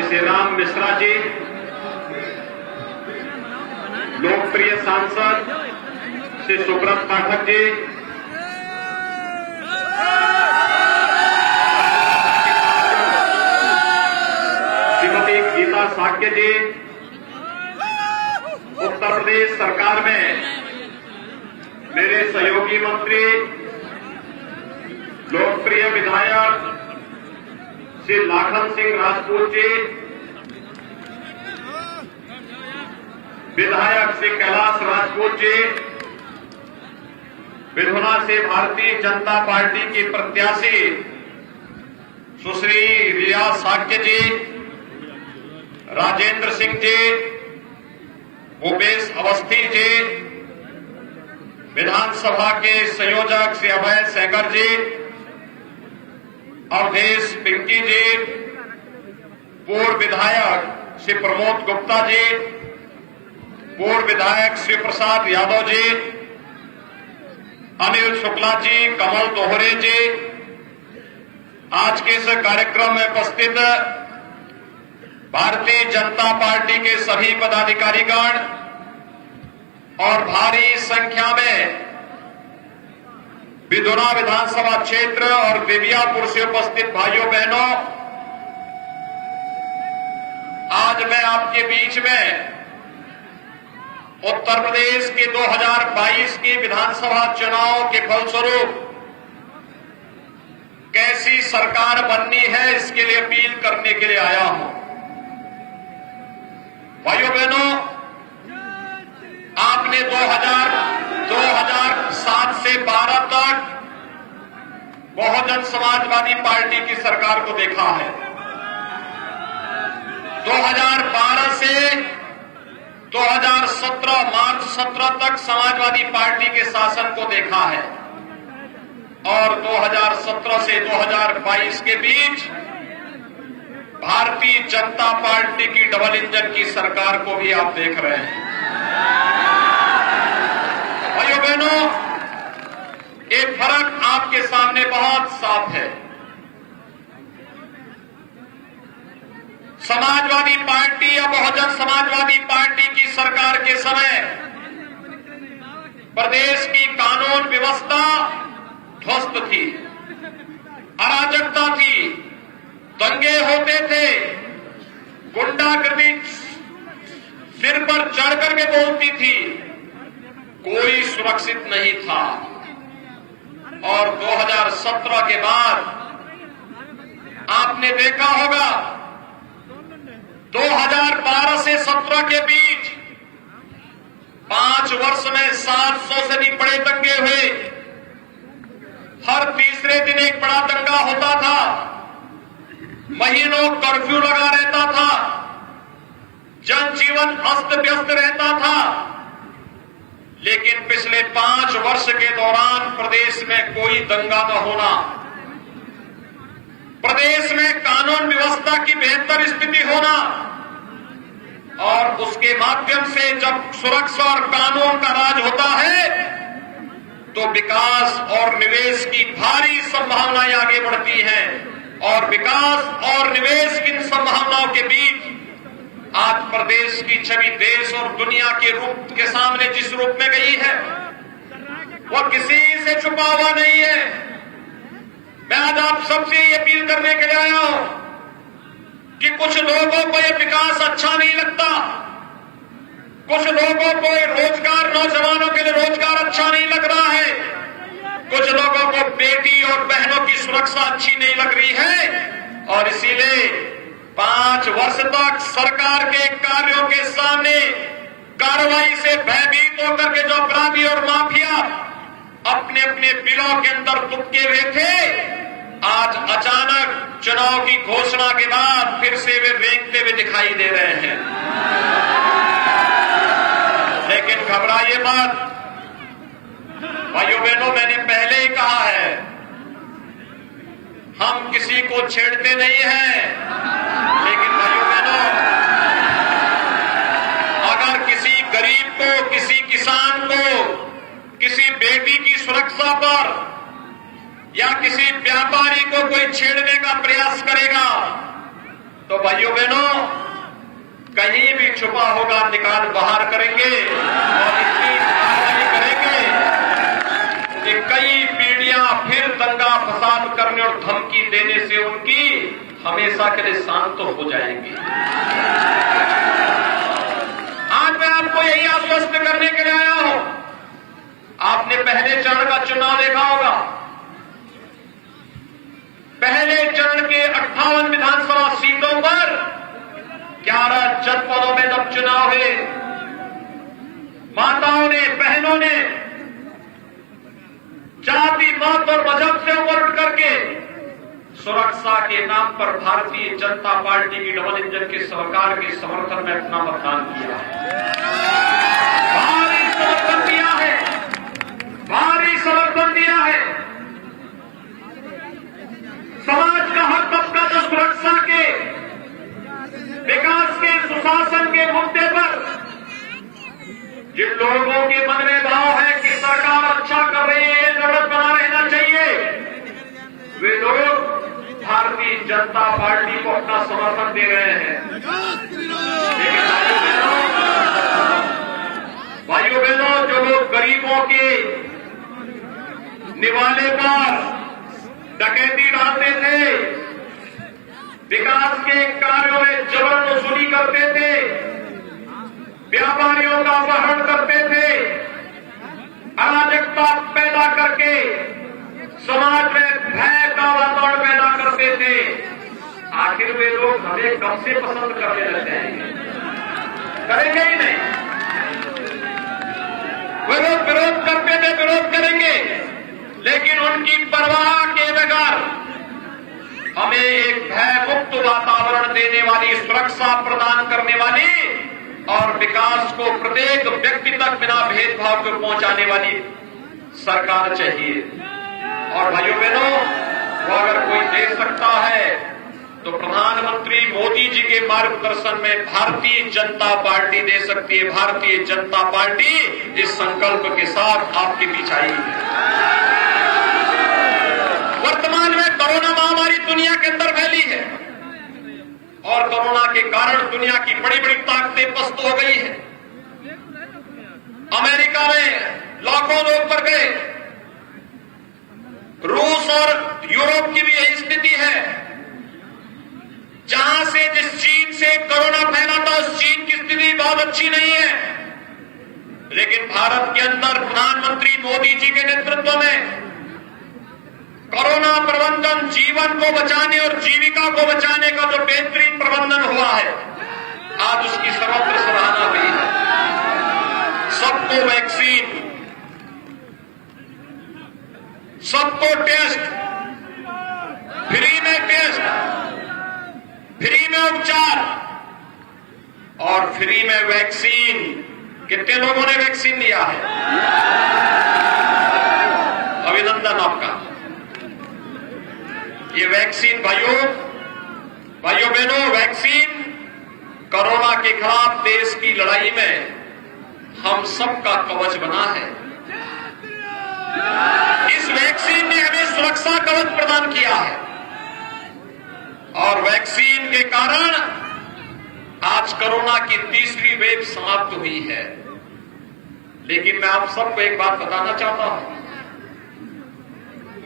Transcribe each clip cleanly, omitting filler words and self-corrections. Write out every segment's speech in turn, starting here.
श्री राम मिश्रा जी, लोकप्रिय सांसद श्री सुब्रत पाठक जी, श्रीमती गीता साक्य जी, उत्तर प्रदेश सरकार में मेरे सहयोगी मंत्री लोकप्रिय विधायक श्री लाखन सिंह राजपूत जी, विधायक श्री कैलाश राजपूत जी, विधुना से भारतीय जनता पार्टी की प्रत्याशी सुश्री रिया साक्य जी, राजेंद्र सिंह जी, भूपेश अवस्थी जी, विधानसभा के संयोजक श्री अभय सहगर जी, अवधेश पिंकी जी, पूर्व विधायक श्री प्रमोद गुप्ता जी, पूर्व विधायक श्री प्रसाद यादव जी, अनिल शुक्ला जी, कमल दोहरे जी, आज के इस कार्यक्रम में उपस्थित भारतीय जनता पार्टी के सभी पदाधिकारीगण और भारी संख्या में विधुना विधानसभा क्षेत्र और बेबियापुर से उपस्थित भाइयों बहनों, आज मैं आपके बीच में उत्तर प्रदेश के 2022 के विधानसभा चुनाव के फलस्वरूप कैसी सरकार बननी है इसके लिए अपील करने के लिए आया हूं। भाइयों बहनों, आपने 2007 से 12 तक बहुजन समाजवादी पार्टी की सरकार को देखा है। 2012 से 2017 मार्च 17 तक समाजवादी पार्टी के शासन को देखा है और 2017 से 2022 के बीच भारतीय जनता पार्टी की डबल इंजन की सरकार को भी आप देख रहे हैं। भाइयों बहनों, एक फर्क आपके सामने बहुत साफ है। समाजवादी पार्टी या बहुजन समाजवादी पार्टी की सरकार के समय प्रदेश की कानून व्यवस्था ध्वस्त थी, अराजकता थी, दंगे होते थे, गुंडागर्दी सिर पर चढ़ करके बोलती थी, कोई सुरक्षित नहीं था। और 2017 के बाद आपने देखा होगा 2012 से 17 के बीच 5 वर्ष में 700 से भी बड़े दंगे हुए। हर तीसरे दिन एक बड़ा दंगा होता था, महीनों कर्फ्यू लगा रहता था, जनजीवन अस्त व्यस्त रहता था। लेकिन पिछले 5 वर्ष के दौरान प्रदेश में कोई दंगा न होना, प्रदेश में कानून व्यवस्था की बेहतर स्थिति होना और उसके माध्यम से जब सुरक्षा और कानून का राज होता है तो विकास और निवेश की भारी संभावनाएं आगे बढ़ती हैं। और विकास और निवेश की इन संभावनाओं के बीच आज प्रदेश की छवि देश और दुनिया के रूप के सामने जिस रूप में गई है वह किसी से छुपा हुआ नहीं है। मैं आज आप सबसे ये अपील करने के लिए आया हूं कि कुछ लोगों को ये विकास अच्छा नहीं लगता, कुछ लोगों को रोजगार, नौजवानों के लिए रोजगार अच्छा नहीं लग रहा है, कुछ लोगों को बेटी और बहनों की सुरक्षा अच्छी नहीं लग रही है और इसीलिए 5 वर्ष तक सरकार के कार्यों के सामने कार्रवाई से भयभीत होकर के जो अपराधी और माफिया अपने अपने बिलों के अंदर दुबके हुए थे, आज अचानक चुनाव की घोषणा के बाद फिर से वे रेंगते हुए दिखाई दे रहे हैं। लेकिन घबराइए मत भाइयों बहनों, मैंने पहले ही कहा है हम किसी को छेड़ते नहीं हैं। लेकिन भाइयों बहनों, अगर किसी गरीब को, किसी किसान को, किसी बेटी की सुरक्षा पर या किसी व्यापारी को कोई छेड़ने का प्रयास करेगा तो भाइयों बहनों, कहीं भी छुपा होगा निकाल बाहर करेंगे और इतनी कार्रवाई करेंगे कि कई पीढ़ियां फिर दंगा फसाद करने और धमकी देने से उनकी हमेशा के लिए शांत हो जाएंगी। आज मैं आपको यही आश्वस्त करने के लिए आया हूं। आपने पहले चरण का चुनाव देखा होगा। पहले चरण के 58 विधानसभा सीटों पर 11 जनपदों में जब चुनाव हुए, माताओं ने, बहनों ने जाति, मत और मजहब से ऊपर उठ करके सुरक्षा के नाम पर भारतीय जनता पार्टी की डबल इंजन की सरकार के समर्थन में अपना मतदान किया है। भारी समर्थन दिया है, भारी समर्थन दिया है। समाज का हर तबका जो सुरक्षा के, विकास के, सुशासन के मुद्दे पर जिन लोगों के मन में भाव है कि सरकार अच्छा कर रही है, जरूरत बना रहना चाहिए, वे लोग भारतीय जनता पार्टी को अपना समर्थन दे रहे हैं। लेकिन भाइयों बहनों, जो लोग गरीबों के निवाले पर डकैती डालते थे, विकास के कार्यों में जबरन वसूली करते थे, व्यापारियों का अपहरण करते थे, अराजकता पैदा करके समाज में भय का वातावरण पैदा करते थे, आखिर वे लोग हमें कब से पसंद करने लग जाएंगे? करेंगे ही नहीं। वे लोग विरोध करते थे, विरोध करेंगे, लेकिन उनकी परवाह के बगैर हमें एक भय मुक्त वातावरण देने वाली, सुरक्षा प्रदान करने वाली और विकास को प्रत्येक व्यक्ति तक बिना भेदभाव को पहुंचाने वाली सरकार चाहिए। और भाइयों बहनों, वो अगर कोई दे सकता है तो प्रधानमंत्री मोदी जी के मार्गदर्शन में भारतीय जनता पार्टी दे सकती है। भारतीय जनता पार्टी इस संकल्प के साथ आपके बीच आई है। वर्तमान में कोरोना महामारी दुनिया के अंदर फैली है और कोरोना के कारण दुनिया की बड़ी बड़ी ताकतें पस्त हो गई है। अमेरिका में लाखों लोग मर गए, रूस और यूरोप की भी यही स्थिति है। जहां से जिस चीन से कोरोना फैला था, उस चीन की स्थिति बहुत अच्छी नहीं है, लेकिन भारत के अंदर प्रधानमंत्री मोदी जी के नेतृत्व में कोरोना प्रबंधन, जीवन को बचाने और जीविका को बचाने का जो बेहतरीन प्रबंधन हुआ है, आज उसकी सर्वत्र सराहना हुई है। सबको वैक्सीन, सबको टेस्ट, फ्री में टेस्ट, फ्री में उपचार और फ्री में वैक्सीन। कितने लोगों ने वैक्सीन लिया है? अभिनंदन आपका। ये वैक्सीन भाइयों बहनों, वैक्सीन कोरोना के खिलाफ देश की लड़ाई में हम सबका कवच बना है। इस वैक्सीन ने हमें सुरक्षा कवच प्रदान किया है और वैक्सीन के कारण आज कोरोना की तीसरी वेव समाप्त हुई है। लेकिन मैं आप सबको एक बात बताना चाहता हूं,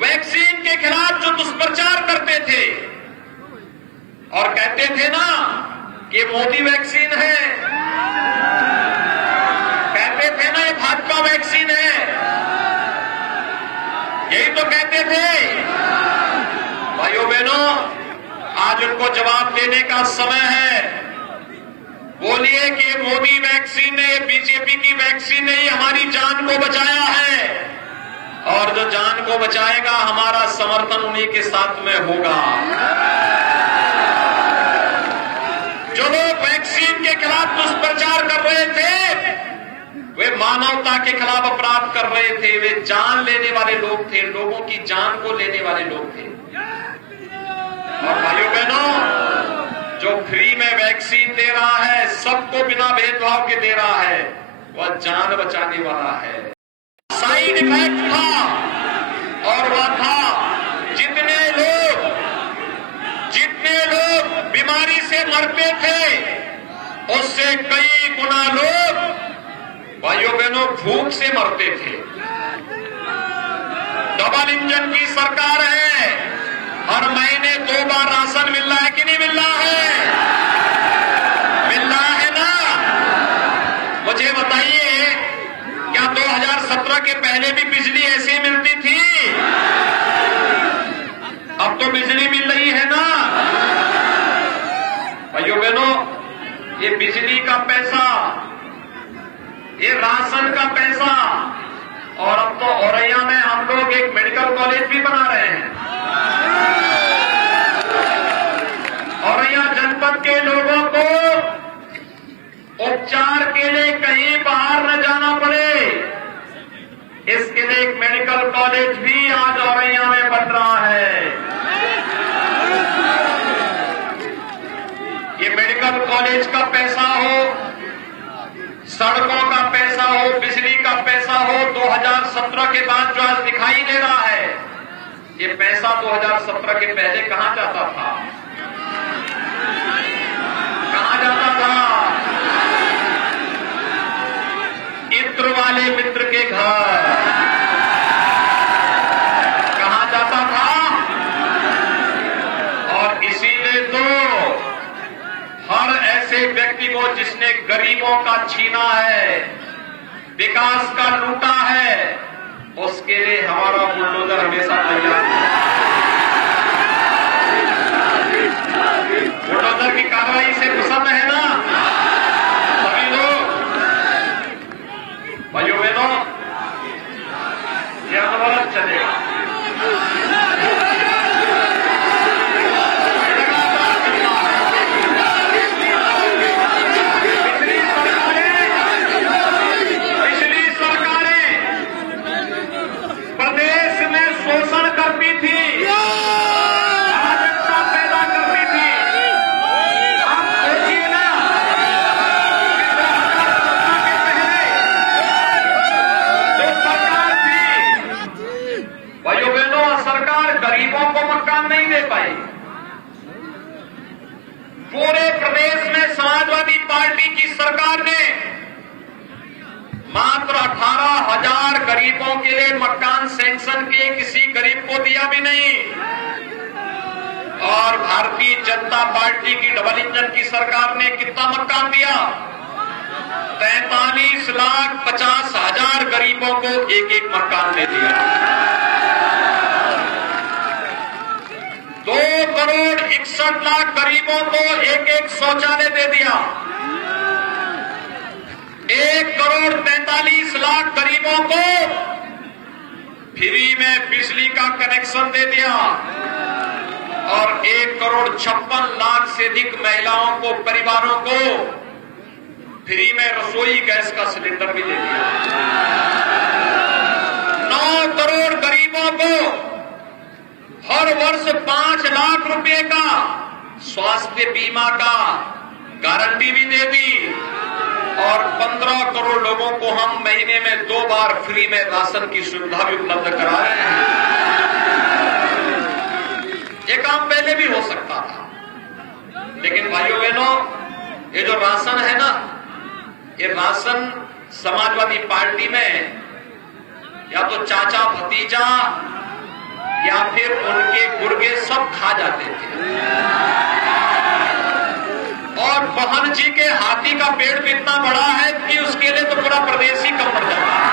वैक्सीन के खिलाफ जो दुष्प्रचार करते थे और कहते थे ना कि मोदी वैक्सीन है, कहते थे ना ये भाजपा वैक्सीन है, यही तो कहते थे। भाइयों बहनों, आज उनको जवाब देने का समय है। बोलिए कि मोदी वैक्सीन ने, बीजेपी की वैक्सीन ने हमारी जान को बचाया है और जो जान को बचाएगा हमारा समर्थन उन्हीं के साथ में होगा। जो लोग वैक्सीन के खिलाफ दुष्प्रचार कर रहे थे, वे मानवता के खिलाफ अपराध कर रहे थे, वे जान लेने वाले लोग थे, लोगों की जान को लेने वाले लोग थे। और भाइयों बहनों, जो फ्री में वैक्सीन दे रहा है, सबको बिना भेदभाव के दे रहा है, वह जान बचाने वाला है। साइड इफेक्ट था और वह था जितने लोग लोग बीमारी से मरते थे, उससे कई गुना लोग भाइयों बहनों भूख से मरते थे। डबल इंजन की सरकार है, हर महीने 2 बार राशन मिल रहा है कि नहीं मिल रहा है? मिल रहा है ना? मुझे बताइए, क्या 2017 के पहले भी बिजली ऐसे मिलती थी? अब तो बिजली मिल रही है ना? भाइयों बहनों, ये बिजली का पैसा, ये राशन का पैसा, और अब तो औरैया में हम लोग एक मेडिकल कॉलेज भी बना रहे हैं। औरैया जनपद के लोगों को उपचार के लिए कहीं बाहर न जाना पड़े, इसके लिए एक मेडिकल कॉलेज भी आज औरैया में बन रहा है। ये मेडिकल कॉलेज का पैसा हो, सड़कों का पैसा हो, बिजली का पैसा हो, 2017 के बाद जो आज दिखाई दे रहा है, ये पैसा 2017 के पहले कहां जाता था? कहां जाता था? इत्र वाले मित्र के घर कहां जाता था? और इसीलिए तो हर ऐसे व्यक्ति को जिसने गरीबों का छीना है, विकास का लूटा है, उसके लिए हमारा बुलडोजर हमेशा तैयार है। बुलडोजर की कार्रवाई से पसंद है ना सभी लोग? भाइयों बहनों, ये आंदोलन चलेगा। पूरे प्रदेश में समाजवादी पार्टी की सरकार ने मात्र 18,000 गरीबों के लिए मकान सैंक्शन किए, किसी गरीब को दिया भी नहीं। और भारतीय जनता पार्टी की डबल इंजन की सरकार ने कितना मकान दिया? 43,50,000 गरीबों को एक एक मकान दे दिया। 2,61,00,000 गरीबों को एक एक शौचालय दे दिया। 1,43,00,000 गरीबों को फ्री में बिजली का कनेक्शन दे दिया। और 1,56,00,000 से अधिक महिलाओं को, परिवारों को फ्री में रसोई गैस का सिलेंडर भी दे दिया। 9 करोड़ गरीबों को हर वर्ष 5 लाख रुपए का स्वास्थ्य बीमा का गारंटी भी दे दी। और 15 करोड़ लोगों को हम महीने में 2 बार फ्री में राशन की सुविधा भी उपलब्ध करा रहे हैं। ये काम पहले भी हो सकता था, लेकिन भाइयों बहनों, ये जो राशन है ना, ये राशन समाजवादी पार्टी में या तो चाचा भतीजा या फिर उनके गुर्गे सब खा जाते थे। और बहन जी के हाथी का पेड़ भी इतना बड़ा है कि उसके लिए तो पूरा प्रदेश ही कम पड़ जाता है।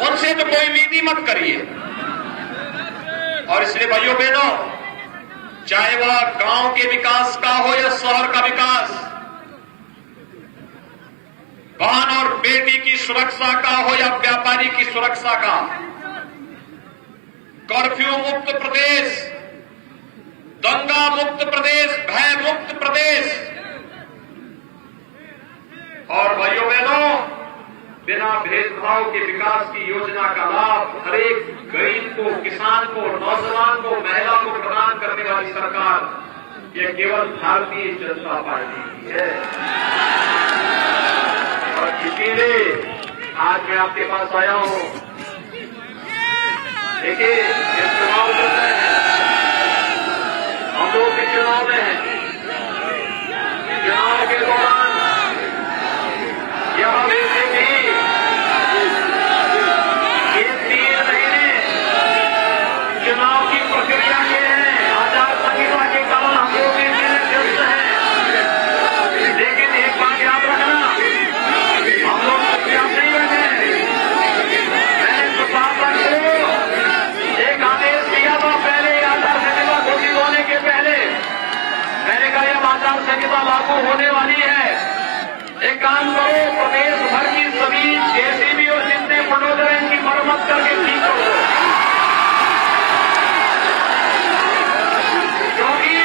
उनसे तो कोई उम्मीद ही मत करिए। और इसलिए भाइयों बहनों, चाहे वह गांव के विकास का हो या शहर का विकास, बहन और बेटी की सुरक्षा का हो या व्यापारी की सुरक्षा का, कर्फ्यू मुक्त प्रदेश, दंगा मुक्त प्रदेश, भय मुक्त प्रदेश। और भाइयों बहनों, बिना भेदभाव के विकास की योजना का लाभ हर एक गरीब को, किसान को, नौजवान को, महिला को प्रदान करने वाली सरकार यह केवल भारतीय जनता पार्टी की है। और इसीलिए आज मैं आपके पास आया हूं। देखिए, ये चुनाव चल रहे हैं, संहिता लागू होने वाली है। एक काम करो, प्रदेश भर की सभी जेसीबी और जितने बुलडोजर हैं इनकी मरम्मत करके ठीक करो, क्योंकि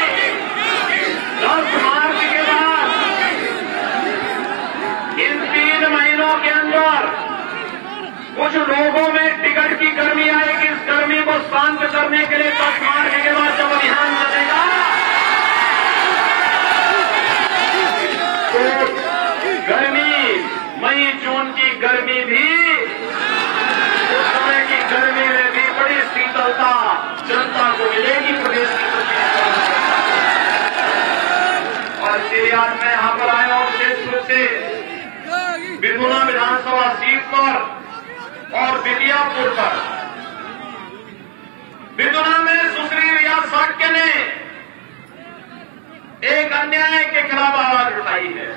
10 मार्च के बाद इन 3 महीनों के अंदर कुछ लोगों में टिकट की गर्मी आएगी। इस गर्मी को शांत करने के लिए 10 मार्च के बाद जब अभियान चलेगा तो गर्मी, मई जून की गर्मी भी, उस समय की गर्मी में भी बड़ी शीतलता जनता को मिलेगी प्रदेश की और इसलिए आज मैं यहां पर आया हूं विशेष रूप से बिरगुना विधानसभा सीट पर और बिटियापुर पर। बिरगुना में सुश्री रिया साक्य ने एक अन्याय के खिलाफ आवाज उठाई है।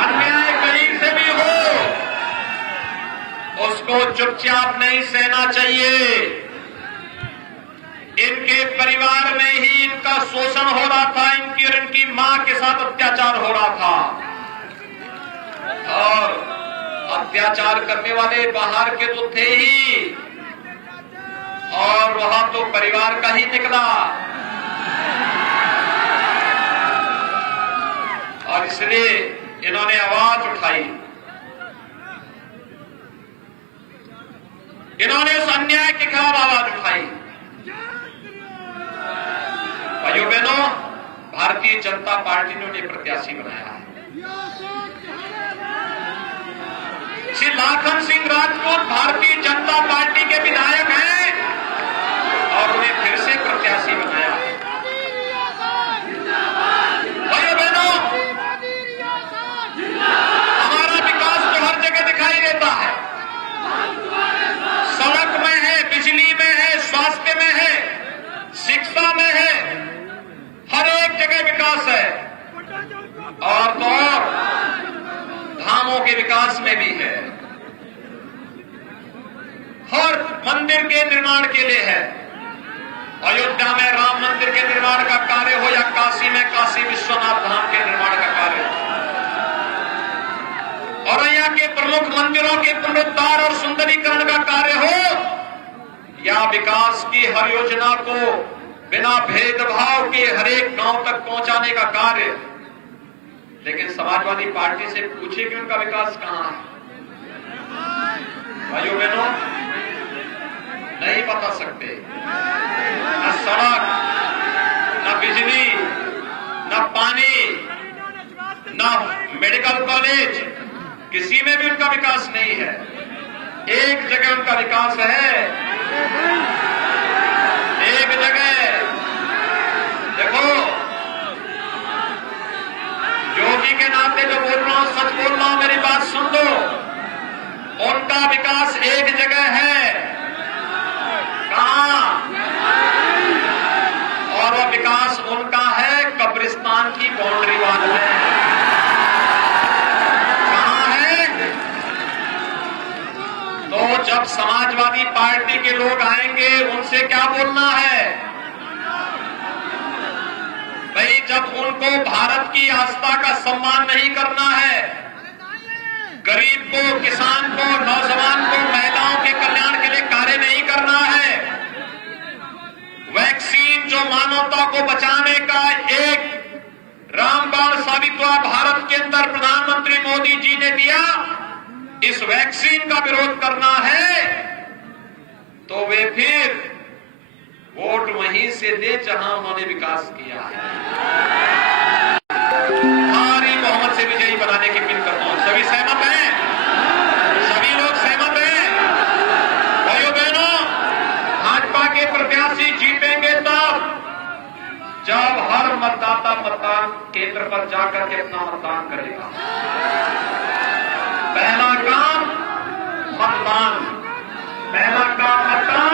अन्याय कहीं से भी हो उसको चुपचाप नहीं सहना चाहिए। इनके परिवार में ही इनका शोषण हो रहा था, इनकी और इनकी मां के साथ अत्याचार हो रहा था और अत्याचार करने वाले बाहर के तो थे ही और वहां तो परिवार का ही निकला और इसलिए इन्होंने आवाज उठाई। इन्होंने उस अन्याय के खिलाफ आवाज उठाई। भाइयों बहनों, भारतीय जनता पार्टी ने उन्हें प्रत्याशी बनाया है। श्री लाखन सिंह राजपूत भारतीय जनता पार्टी के विधायक हैं और उन्हें फिर से प्रत्याशी बनाया है। भाइयों बहनों, हमारा विकास तो हर जगह दिखाई देता है, सड़क में है, बिजली में है, स्वास्थ्य में है, शिक्षा में है, हर एक जगह विकास है और तो और धामों के विकास में भी है। हर मंदिर के निर्माण के लिए है। अयोध्या में राम मंदिर के निर्माण का कार्य हो या काशी में काशी विश्वनाथ धाम के निर्माण का कार्य हो और यहाँ के प्रमुख मंदिरों के पुनरुद्धार और सुंदरीकरण का कार्य हो या विकास की हर योजना को बिना भेदभाव के हर एक गांव तक पहुंचाने का कार्य। लेकिन समाजवादी पार्टी से पूछे कि उनका विकास कहां है। भाइयों बहनों, नहीं बता सकते। न सड़क, न बिजली, न पानी, न मेडिकल कॉलेज, किसी में भी उनका विकास नहीं है। एक जगह उनका विकास है, एक जगह देखो, योगी के नाते जो बोल रहा हूं सच बोल रहा हूं, मेरी बात सुन लो। उनका विकास एक जगह है, कहां? और वह विकास उनका है कब्रिस्तान की बाउंड्री वाल में। कहां है? तो जब समाजवादी पार्टी के लोग आएंगे उनसे क्या बोलना है भाई? जब उनको भारत की आस्था का सम्मान नहीं करना है, गरीब को, किसान को, नौजवान को, महिलाओं के कल्याण के लिए कार्य नहीं करना है, वैक्सीन जो मानवता को बचाने का एक रामबाण साबित हुआ भारत के अंदर प्रधानमंत्री मोदी जी ने दिया, इस वैक्सीन का विरोध करना है तो वे फिर वोट वहीं से दे जहां उन्होंने विकास किया है। भारी बहुमत से विजयी बनाने की अपील करता हूं। सभी सहमत हैं? सभी लोग सहमत हैं? भाइयों बहनों, भाजपा के प्रत्याशी जीतेंगे तब जब हर मतदाता मतदान केंद्र पर जाकर के अपना मतदान करेगा। पहला काम मतदान, पहला काम मतदान।